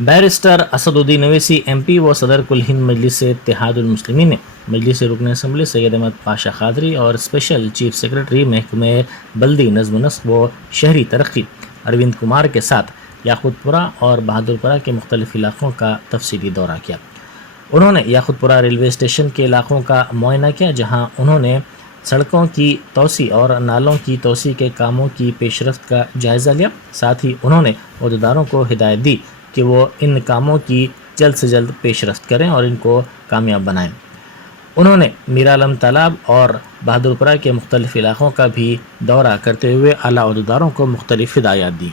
Barrister Asaduddin Owaisi M P و صدر کل ہند مجلس اتحاد المسلمین نے مجلس رکن اسمبلی سید احمد پاشا قادری اور اسپیشل چیف سیکرٹری محکمہ بلدی نظم و نسق و شہری ترقی اروند کمار کے ساتھ یاقوت پورہ اور بہادرپورہ کے مختلف علاقوں کا تفصیلی دورہ کیا۔ انہوں نے یاقوت پورہ ریلوے اسٹیشن کے علاقوں کا معائنہ کیا، جہاں انہوں نے سڑکوں کی توسیع اور نالوں کی توسیع کے کاموں کی پیش رفت کا جائزہ لیا۔ ساتھ ہی انہوں نے عہدیداروں کو ہدایت دی کہ وہ ان کاموں کی جلد سے جلد پیش رفت کریں اور ان کو کامیاب بنائیں۔ انہوں نے میرالم تالاب اور بہادرپورہ کے مختلف علاقوں کا بھی دورہ کرتے ہوئے اعلیٰ عہدیداروں کو مختلف ہدایات دی۔